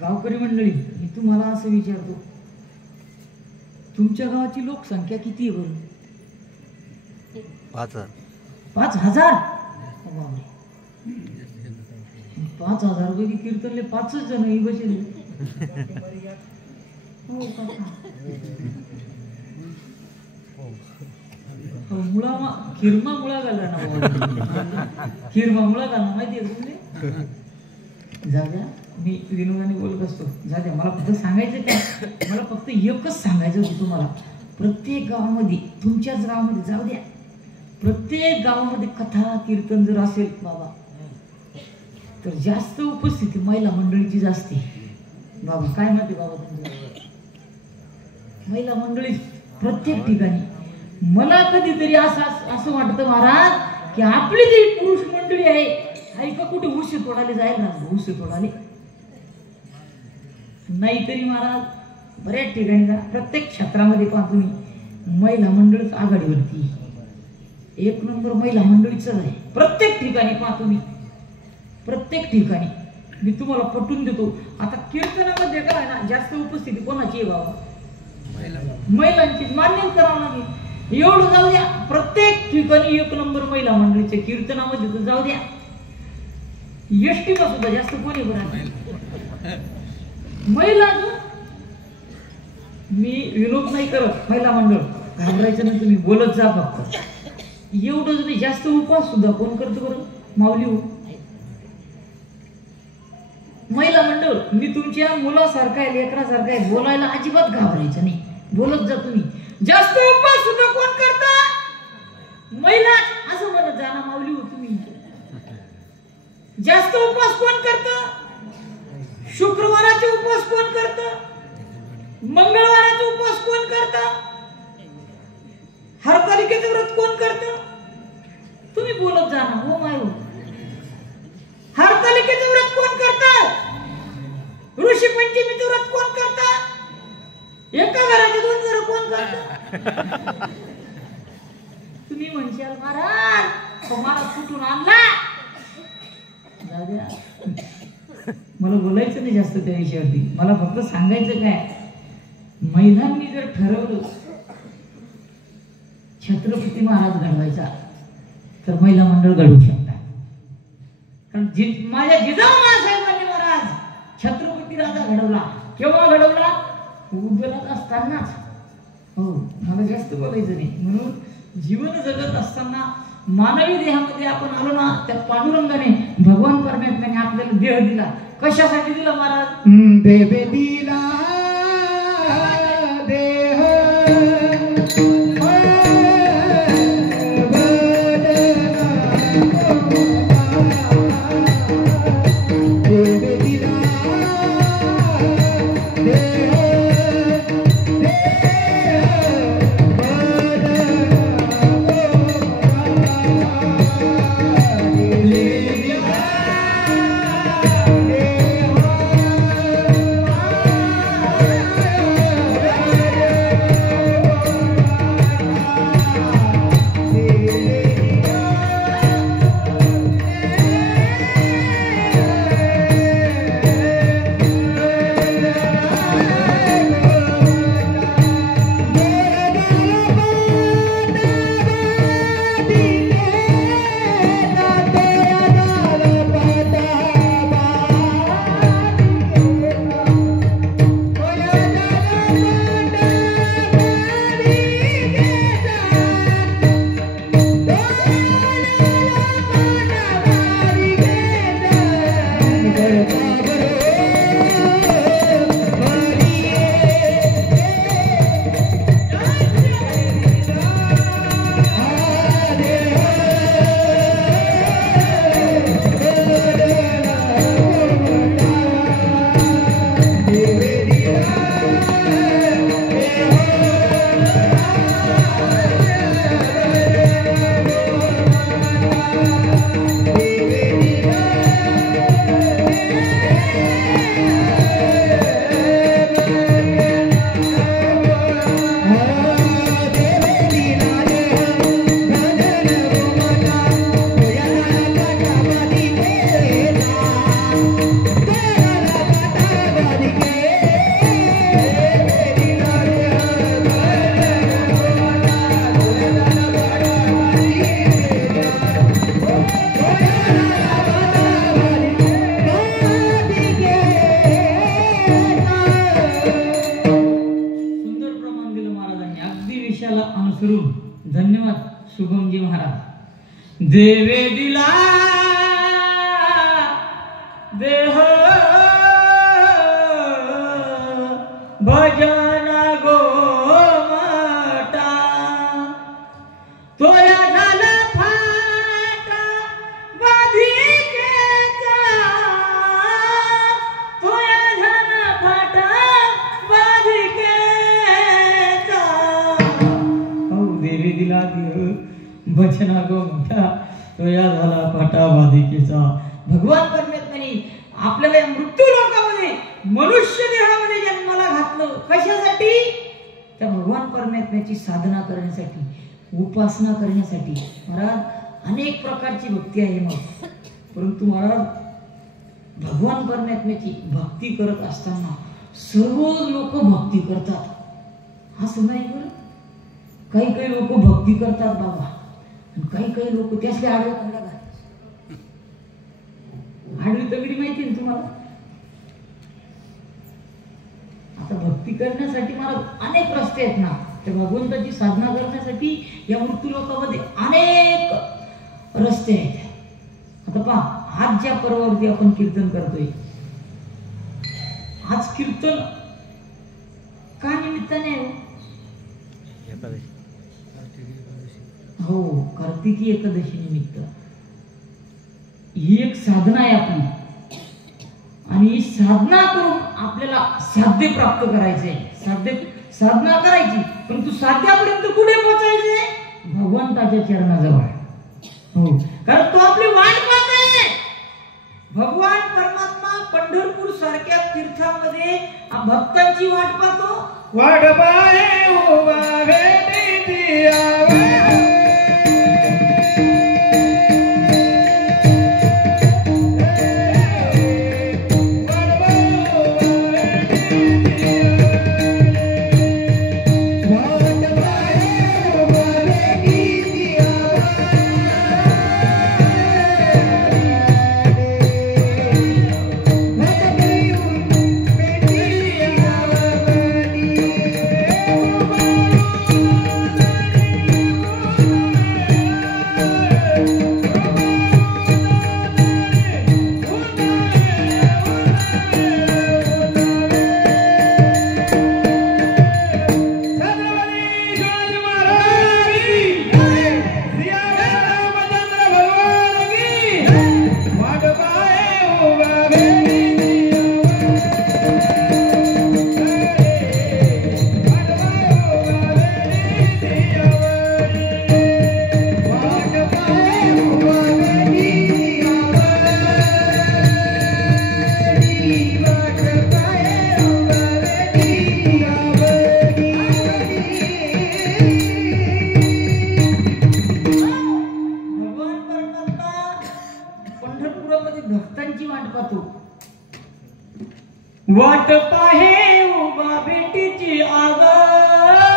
गावकरी मंडळी, मी तुम्हाला असं विचारतो, तुमच्या गावाची लोकसंख्या किती आहे बरं? 5,000. 5,000? 5,000 पैकी कीर्तनले 5च जण ही बसेल. हो मुळा खिरमा मुळा घाला ना, खिरमा मुळा घालणं माहिती आहे तुम्ही? जाऊ द्या, मी विनोदाने बोलत असतो. जाऊ द्या, मला फक्त सांगायचं काय, मला फक्त एकच सांगायचं होतं तुम्हाला. प्रत्येक गावामध्ये, तुमच्याच गावामध्ये, जाऊ द्या, प्रत्येक गावामध्ये कथा कीर्तन जर असेल बाबा, तर जास्त उपस्थिती महिला मंडळीची जास्ती. बाबा काय माहिती बाबा तुमच्या महिला मंडळी प्रत्येक ठिकाणी. मला कधीतरी असं वाटतं महाराज की आपली जी पुरुष मंडळी आहे ऐका कुठे ऊस तोडाले जाईल ना, ऊस तोडाले नाहीतरी महाराज बऱ्याच ठिकाणी जा, प्रत्येक क्षेत्रामध्ये पाहतो मी महिला मंडळच आघाडीवरती, 1 नंबर महिला महिलामंडळीच आहे. प्रत्येक ठिकाणी पाहतो मी, प्रत्येक ठिकाणी. मी तुम्हाला पटवून देतो. आता कीर्तनामध्ये काय ना, जास्त उपस्थिती कोणाची आहे बाबा? महिलांची. मान्य करावं लागेल. एवढं जाऊ द्या, प्रत्येक ठिकाणी 1 नंबर महिला मंडळीच्या कीर्तनामध्ये तर जाऊ द्या. यष्टीला सुद्धा जास्त कोणी बरं महिला. मी विनोद नाही करत, महिला मंडळ घाबरायचं नाही, तुम्ही बोलत जा फक्त. एवढंच नाही, जास्त उपवास सुद्धा कोण करतो बरं? माऊली हो. महिला मंडळ, मी तुमच्या मुलासारखा आहे, लेकरासारखा आहे, बोलायला अजिबात घाबरायचं नाही, बोलत जा तुम्ही. जास्त उपवास सुद्धा कोण करता? महिला. असं म्हणत जा ना माऊली हो तुम्ही. जास्त उपवास कोण करतं? शुक्रवाराचे उपवास कोण करतं? मंगळवाराचे उपवास कोण करतं? हरतालिकेचं व्रत कोण करतं? तुम्ही बोलत जा ना हो माय हो. हरतालिकेचं व्रत कोण करतं? ऋषी पंचमीचं व्रत कोण करतं? एका घराचे 2 घर कोण करतं? तुम्ही म्हणशाल महाराज तुम्हाला कुठून आणला? जाऊ द्या, मला बोलायचं नाही जास्त त्या विषयावरती. मला फक्त सांगायचं काय, महिलांनी जर ठरवलं छत्रपती महाराज घडवायचा तर महिला मंडळ घडवू शकतात. कारण माझ्या जिजाऊ साहेबांनी महाराज छत्रपती राजा घडवला. केव्हा घडवला? उद्योगात असतानाच. हो, मला जास्त बोलायचं नाही. म्हणून जीवन जगत असताना मानवी देहामध्ये आपण आलो ना, त्या पांडुरंगाने भगवान परमात्म्याने आपल्याला देह दिला. कशासाठी दिला महाराज? देवे दिला देह शुभमजी महाराज. देवे दिला देह भजना गोमाता तोया झाला फाटा बाधिकेचा तोया झाला फाटा बाधिकेचा. हो देवी दिला देह भजना गोमाता तोया झाला फाटा बाधिकेचा. भगवान परमेश्वराने आपल्याला या मृत्यू लोकामध्ये मनुष्य देहामध्ये जन्माला घातलं. कशासाठी? त्या भगवान परमेश्वराची साधना करण्यासाठी, उपासना करण्यासाठी. महाराज अनेक प्रकारची भक्ती आहे मग, परंतु महाराज भगवान परमेश्वराची भक्ती करत असताना सर्व लोक भक्ती करतात असं नाही बरं. काही काही लोक भक्ती करतात बाबा, आणि काही काही लोक त्यासले आडवत आडवी तगडी माहिती ना तुम्हाला. आता भक्ती करण्यासाठी मला अनेक रस्ते आहेत ना. त्या भगवंताची साधना करण्यासाठी या मृत्यू लोकांमध्ये अनेक रस्ते आहेत. आता पहा, आज ज्या पर्वावरती आपण कीर्तन करतोय, आज कीर्तन का निमित्ताने हो? कार्तिकी एकादशी निमित्त. ही एक साधना आहे आपली, आणि ही साधना करून आपल्याला साध्य प्राप्त करायचे. साधना करायची, परंतु साध्यापर्यंत कुठे पोहोचायचे? भगवंताच्या चरणाजवळ. हो, कारण तो आपली वाट पाहते. भगवान परमात्मा पंढरपूर सारख्या तीर्थामध्ये भक्तांची वाट पाहतो. वाट पाहे उभा भेटी आवे वाट पाहे उभा भेटीची आवाडी.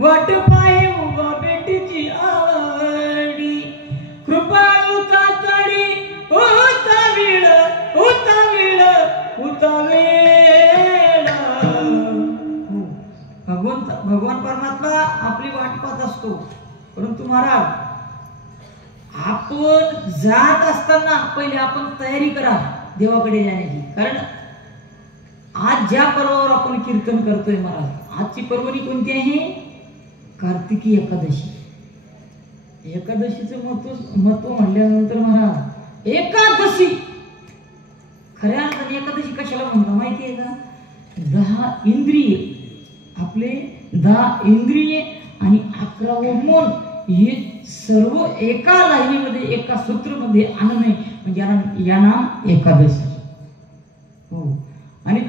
वाट पाहे उभा भेटीची आवाडी. कृपाळू तातडी होता वेळ होता वेळ होता वेळ. भगवान परमात्मा आपली वाट पाहत असतो. परंतु महाराज आपण जात असताना पहिले आपण तयारी करा देवाकडे जाण्याची. कारण आज ज्या पर्वावर आपण कीर्तन करतोय महाराज, आजची पर्वणी कोणती आहे? कार्तिकी एकादशी. एकादशीचं महत्व म्हटल्यानंतर महाराज एकादशी खऱ्या अर्थाने एकादशी कशाला म्हणतात माहिती आहे का? 10 इंद्रिय, आपले 10 इंद्रिय आणि 11 मन हे सर्व एका लाईनीमध्ये एका सूत्रामध्ये आणणे म्हणजे या नाम एकादशी. हो, आणि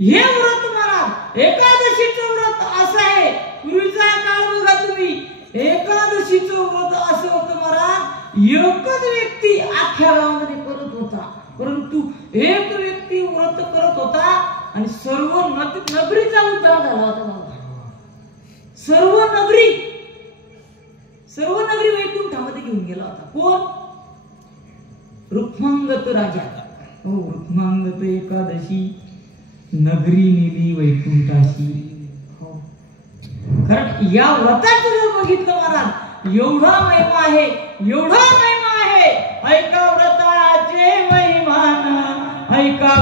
हे व्रत महाराज एकादशीचं व्रत असं आहे. पूर्वीचा काळ बघा तुम्ही, एकादशीचं व्रत असं होतं महाराज, एकच व्यक्ती अख्ख्या गावामध्ये करत होता. परंतु एक व्यक्ती व्रत करत होता आणि सर्व नगरीचा उद्धार झाला होता बाबा. सर्व नगरी वैकुंठामध्ये घेऊन गेला होता. कोण? रुक्मांगत राजा. हो, रुक्मांगत एकादशी नगरी नेली वैकुंठाशी. हो, कारण या व्रताचं जर बघितलं महाराज, एवढा महिमा आहे, एवढा महिमा आहे. ऐका व्रताचे महिमान, ऐका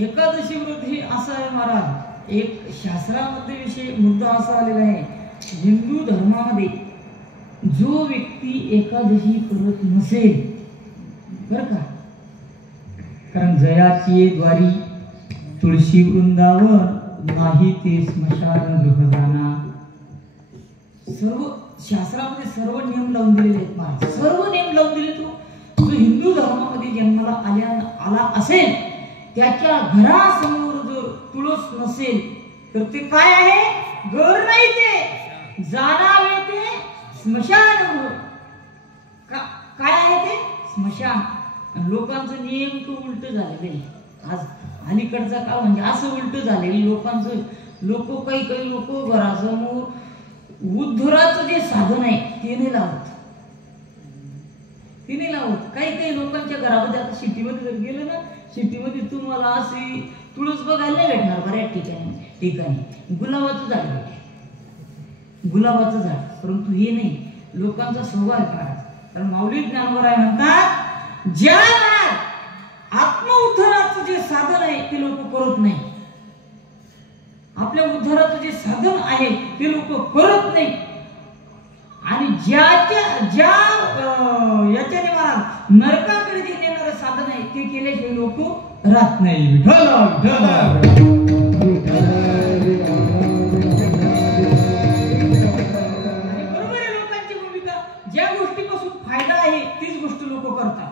एकादशी व्रत हे असं आहे महाराज. एक शास्त्रामध्ये विषय मुद्दा असा आलेला आहे, हिंदू धर्मामध्ये जो व्यक्ती एकादशी करत नसेल बर का, कारण जयाची द्वारी तुळशी वृंदावन नाही ते स्मशान गृह जाना, सर्व शास्त्रामध्ये सर्व नियम लावून दिलेले आहेत महाराज, सर्व नियम लावून दिले. तो जो हिंदू धर्मामध्ये जन्माला आला असेल त्याच्या घरासमोर जर तुळस नसेल तर ते काय आहे, घर नाही, ते जाणावे ते स्मशान. काय आहे ते स्मशान. लोकांचं नियम तो उलट झालेलं आहे. आज अलीकडचा काळ म्हणजे असं उलट झालेलं लोकांचं. काही लोक घरासमोर उद्धराचं जे साधन आहे ते नाही लावत, काही लोकांच्या घरामध्ये. आता सिटीमध्ये जर गेलं ना, सिटीमध्ये तुम्हाला अशी तुळस बघायला नाही भेटणार बऱ्याच ठिकाणी. गुलाबाचं झाड भेटेल, गुलाबाचं झाड, परंतु हे नाही. लोकांचा स्वभाव आहे. कारण माऊली ज्ञानोबा म्हणतात, ज्या आत्मउद्धाराचं जे साधन आहे ते लोक करत नाही, आपल्या उद्धाराचं जे साधन आहे ते लोक करत नाही. आणि ज्या याच्याने महाराज नरकाकडे जे नेणारं साधन आहे ते केल्याशिवाय लोक राहत नाही. बरोबर आहे लोकांची भूमिका. ज्या गोष्टीपासून फायदा आहे तीच गोष्ट लोक करतात,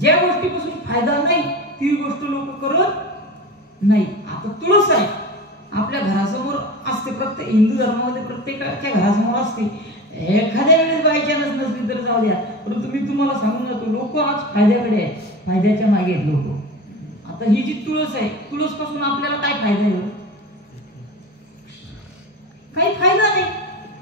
ज्या गोष्टीपासून फायदा नाही ती गोष्ट लोक करत नाही. आता तुळस आहे आपल्या घरासमोर असते, प्रत्येक हिंदू धर्मामध्ये प्रत्येकाच्या घरासमोर असते. एखाद्या वेळेस बायचान्स नसली तर जाऊ द्या, परंतु मी तुम्हाला सांगून जातो लोक आज फायद्याकडे आहेत, फायद्याच्या मागे आहेत लोक. आता ही जी तुळस आहे, तुळस पासून आपल्याला काय फायदा आहे? काही फायदा नाही,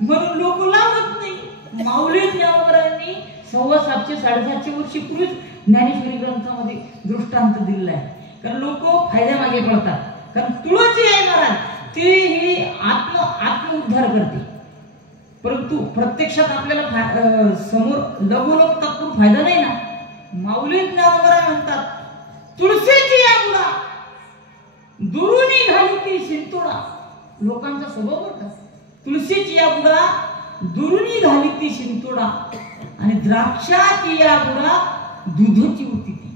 म्हणून लोक लावत नाही. माऊली ज्ञानोबरांनी 750-750 वर्षापूर्वीच ज्ञानेश्वरी ग्रंथामध्ये दृष्टांत दिलेला आहे. कारण लोक फायद्यामागे पडतात. कारण तुळस जी आहे महाराज ती ही आत्मउद्धार करते, परंतु प्रत्यक्षात आपल्याला समोर लघुलोक तात्पुर फायदा नाही ना. माऊली ज्ञानोबा म्हणतात, तुळशीची या बुडा दुरुनी घाली ती शिंतोडा. लोकांचा स्वभाव होता, तुळशीची या बुडा दुरुनी घाली ती शिंतोडा, आणि द्राक्षाची या बुडा दुधाची होती ती.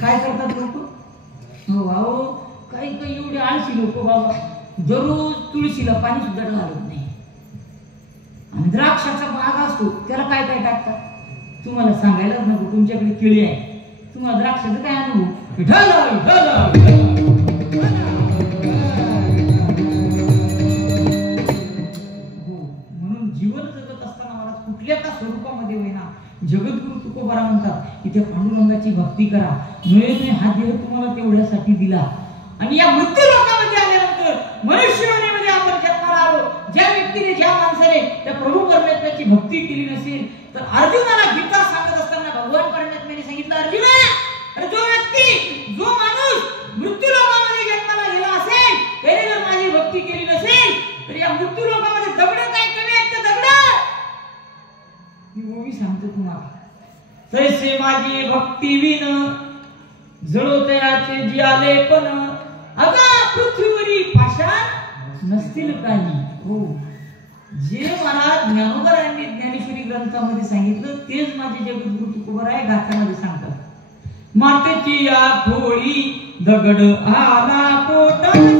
काय करतात लोक? हो, काही एवढे आळशी लोक बाबा, दररोज तुळशीला पाणी सुद्धा घालत नाही. आणि द्राक्षाचा बाग असतो त्याला काय टाकतात तुम्हाला सांगायलाच नको. तुमच्याकडे केळी आहे, तुम्हाला द्राक्षाचा काय अनुभव? म्हणून जीवन जगत असताना मला कुठल्या का स्वरूपामध्ये होईना जगद्गुरु तुकोबारा म्हणतात, इथे पांडुरंगाची भक्ती करा. मिळेल हा देह तुम्हाला तेवढ्यासाठी दिला. आणि या मृत्यू लोकांमध्ये आल्यानंतर मनुष्ययोनीमध्ये आपण जन्माला आलो. ज्या व्यक्तीने, ज्या माणसाने त्या प्रभू परमेश्वराची भक्ती केली नसेल तर अर्जुनाला गीता सांगत असताना भगवान परमेश्वराने सांगितलं, अर्जुना, जो व्यक्ती, जो माणूस मृत्यू लोकांमध्ये जन्माला गेला असेल त्याने जर माझी माझी भक्ती विन जळोतयाचे जी आले पण अगा पृथ्वीवरी पाषाण नसतील काही. हो, जे मला ज्ञानोबरांनी ज्ञानेश्वरी ग्रंथामध्ये सांगितलं तेच माझे जगद्गुरु तुकोबराय गाथामध्ये सांगतात. मातेची या खोळी दगड आला पोटात